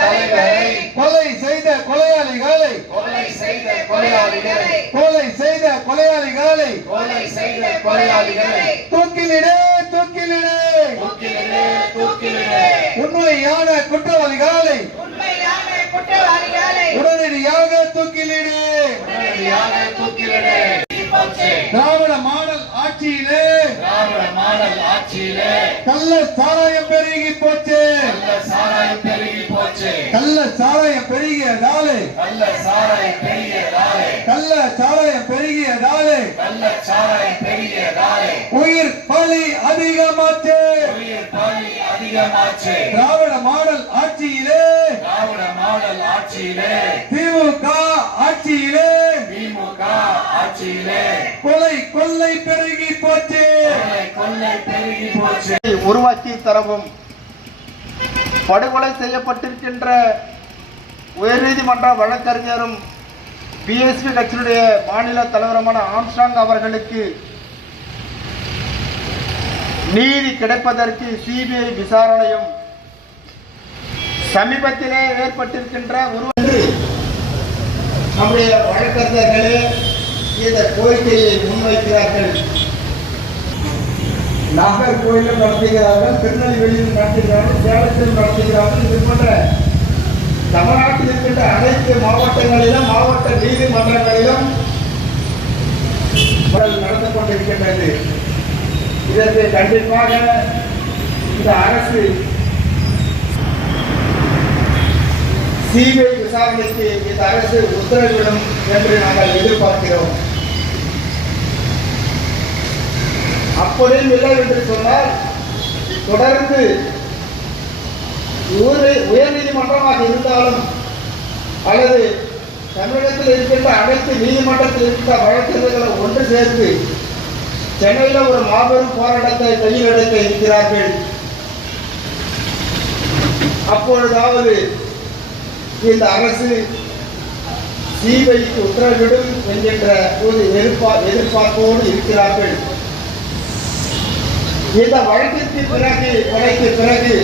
தலைவரை கொலை செய்த கொலையாளிகளை கொலை செய்த கொலையாளிகளை கொலை செய்த கொலையாளிகளை கொலை செய்த கொலையாளிகளை தூக்கிலிடு தூக்கிலிடு. தூக்கிலிடு தூக்கிலிடு. உண்மையான குற்றவாளிகளை உண்மையான குற்றவாளிகளை உடனடியாக தூக்கிலிடு. உடனடியாக தூக்கிலிடு போச்சு திராவிட மாடல் ஆட்சியிலே திராவிட மாடல் ஆட்சியிலே கள்ள சாராயம் பெருகி போச்சு. நல்ல சாராயம் பெருகி போச்சு. கள்ள சாராயம் பெருகியதாலே நல்ல சாராயம் பெருகியதாலே கள்ள சாராயம் பெருகியதாலே நல்ல சாராயம் பெருகியதாலே உயிர் பலி அதிகமாச்சு. உயிர் பலி அதிகமாச்சு. திராவிட மாடல் ஆட்சியிலே. திராவிட மாடல் ஆட்சியிலே. திமுக ஆட்சியிலே. திமுக ஆட்சியிலே. கொலை கொள்ளை பெருகி போச்சு கொள்ளை கொள்ளை பெருகி போச்சு உருவாக்கி தரவும் படுகொலை செய்யப்பட்டிருக்கின்ற உயர்நீதிமன்ற வழக்கறிஞரும் பிஎஸ்பி கட்சியினுடைய மாநில தலைவருமான ஆம்ஸ்டாங் அவர்களுக்கு நீதி கிடைப்பதற்கு சிபிஐ விசாரணையும் சமீபத்திலே ஏற்பட்டிருக்கின்ற உருவன்று நம்முடைய வழக்கறிஞர்களே இந்த கோரிக்கையை முன்வைக்கிறார்கள். நாகர்கோயிலும் நடத்துகிறார்கள் திருநெல்வேலியில் நடத்துகிறார்கள் சேலத்தில் நடத்துகிறார்கள் இது போன்ற தமிழ்நாட்டில் இருக்கின்ற அனைத்து மாவட்டங்களிலும் மாவட்ட நீதிமன்றங்களிலும் நடந்து கொண்டிருக்கின்றது. இதற்கு கண்டிப்பாக இந்த அரசு சிபிஐ விசாரணைக்கு இந்த அரசு உத்தரவிடும் என்று நாங்கள் எதிர்பார்க்கிறோம். அப்படியும் இல்லை என்று சொன்னால் தொடர்ந்து ஊர்- உயர்நீதிமன்றமாக இருந்தாலும் அல்லது தமிழகத்தில் இருக்கின்ற அனைத்து நீதிமன்றத்தில் இருக்கின்ற வழக்கறிஞர்களை ஒன்று சேர்த்து சென்னையில் ஒரு மாபெரும் போராட்டத்தை கையில் எடுக்க இருக்கிறார்கள். அப்பொழுதாவது இந்த அரசு சிபிஐக்கு உத்தரவிடும் என்கின்ற ஒரு எதிர்பார் எதிர்பார்ப்போடு இருக்கிறார்கள். இந்த வழக்கிற்கு பிறகு கொலைக்கு பிறகு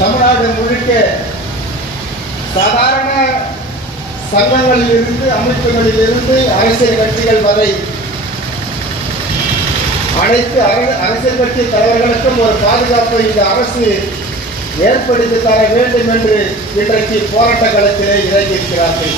தமிழ்நாடு முழுக்க சாதாரண சங்கங்களில் இருந்து அமைப்புகளில் இருந்து அரசியல் கட்சிகள் வரை அனைத்து அரசியல் கட்சி தலைவர்களுக்கும் ஒரு பாதுகாப்பை இந்த அரசு ஏற்படுத்தி தர வேண்டும் என்று இன்றைக்கு போராட்ட களத்திலே இறங்கியிருக்கிறார்கள்.